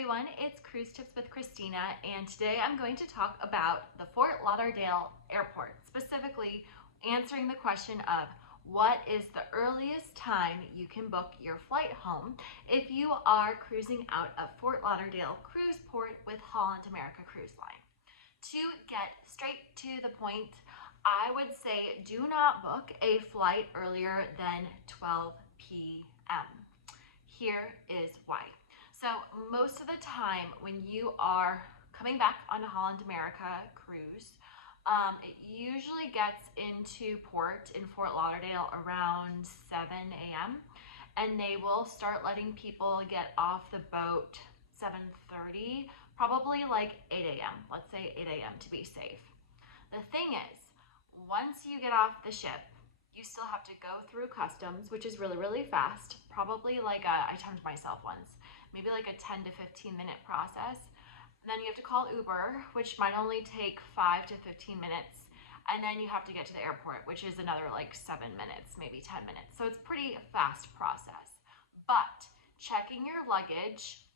everyone, it's Cruise Tips with Christina, and today I'm going to talk about the Fort Lauderdale Airport, specifically answering the question of what is the earliest time you can book your flight home if you are cruising out of Fort Lauderdale Cruise Port with Holland America Cruise Line. To get straight to the point, I would say do not book a flight earlier than 12 p.m. Here is why. So most of the time when you are coming back on a Holland America cruise, it usually gets into port in Fort Lauderdale around 7 a.m. and they will start letting people get off the boat 7:30, probably like 8 a.m. Let's say 8 a.m. to be safe. The thing is, once you get off the ship, you still have to go through customs, which is really fast, probably like I timed myself once, maybe like a 10 to 15 minute process. And then you have to call Uber, which might only take 5 to 15 minutes. And then you have to get to the airport, which is another like 7 minutes, maybe 10 minutes. So it's pretty fast process. But checking your luggage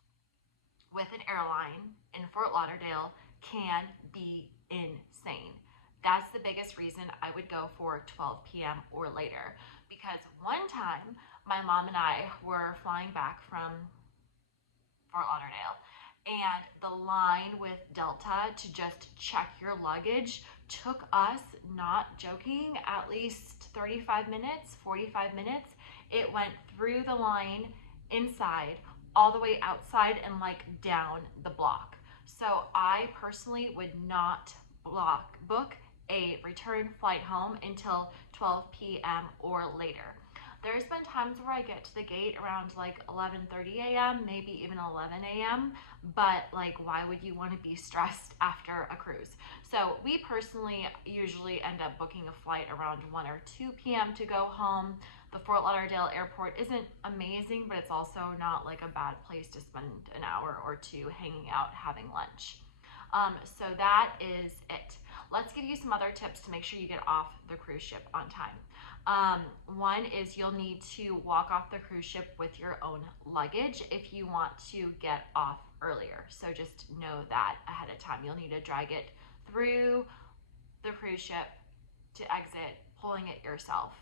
with an airline in Fort Lauderdale can be insane. That's the biggest reason I would go for 12 p.m. or later. Because one time, my mom and I were flying back from Fort Lauderdale, and the line with Delta to just check your luggage took us, not joking, at least 35 minutes, 45 minutes. It went through the line, inside, all the way outside, and like down the block. So I personally would not book a return flight home until 12 p.m. or later. There's been times where I get to the gate around like 11:30 a.m., maybe even 11 a.m., but like, why would you want to be stressed after a cruise? So we personally usually end up booking a flight around 1 or 2 p.m. to go home. The Fort Lauderdale Airport isn't amazing, but it's also not like a bad place to spend an hour or two hanging out, having lunch. So that is it. Let's give you some other tips to make sure you get off the cruise ship on time. One is you'll need to walk off the cruise ship with your own luggage if you want to get off earlier. So just know that ahead of time. You'll need to drag it through the cruise ship to exit, pulling it yourself.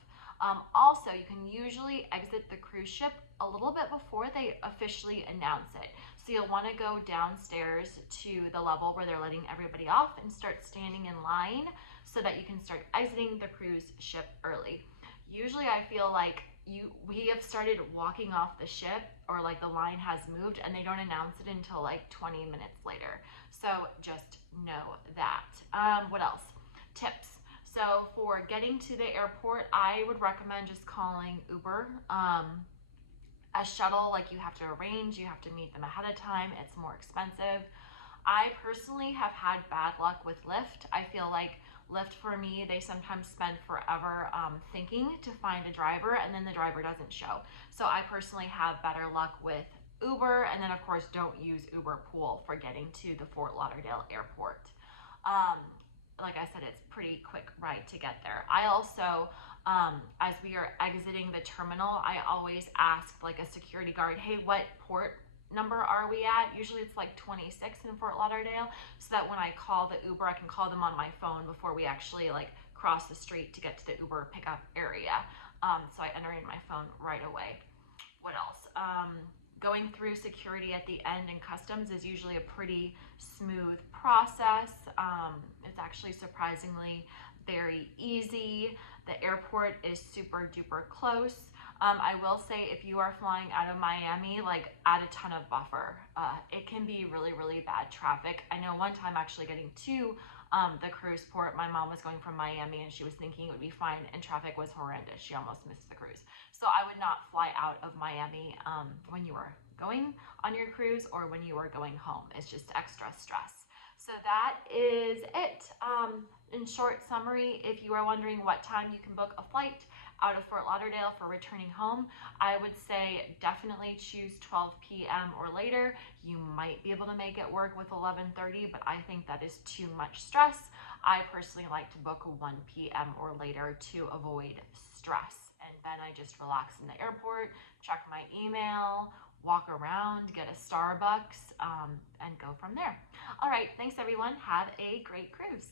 Also, you can usually exit the cruise ship a little bit before they officially announce it. So you'll want to go downstairs to the level where they're letting everybody off and start standing in line so that you can start exiting the cruise ship early. Usually I feel like we have started walking off the ship, or like the line has moved, and they don't announce it until like 20 minutes later. So just know that. What else? Tips. So for getting to the airport, I would recommend just calling Uber. A shuttle, like you have to arrange, you have to meet them ahead of time, it's more expensive. I personally have had bad luck with Lyft. I feel like Lyft, for me, they sometimes spend forever thinking to find a driver, and then the driver doesn't show. So I personally have better luck with Uber, and then of course don't use Uber Pool for getting to the Fort Lauderdale Airport. Like I said, it's pretty quick ride to get there. I also, as we are exiting the terminal, I always ask like a security guard, hey, what port number are we at? Usually it's like 26 in Fort Lauderdale, so that when I call the Uber, I can call them on my phone before we actually like cross the street to get to the Uber pickup area. So I enter in my phone right away. What else? Going through security at the end and customs is usually a pretty smooth process. It's actually surprisingly very easy. The airport is super duper close. I will say, if you are flying out of Miami, like add a ton of buffer. It can be really bad traffic. I know one time actually getting to the cruise port, my mom was going from Miami and she was thinking it would be fine, and traffic was horrendous. She almost missed the cruise. So I would not fly out of Miami when you are going on your cruise or when you are going home. It's just extra stress. So that is it. In short summary, if you are wondering what time you can book a flight out of Fort Lauderdale for returning home, I would say definitely choose 12 p.m. or later. You might be able to make it work with 11:30, but I think that is too much stress. I personally like to book 1 p.m. or later to avoid stress. And then I just relax in the airport, check my email, walk around, get a Starbucks, and go from there. All right, thanks everyone. Have a great cruise.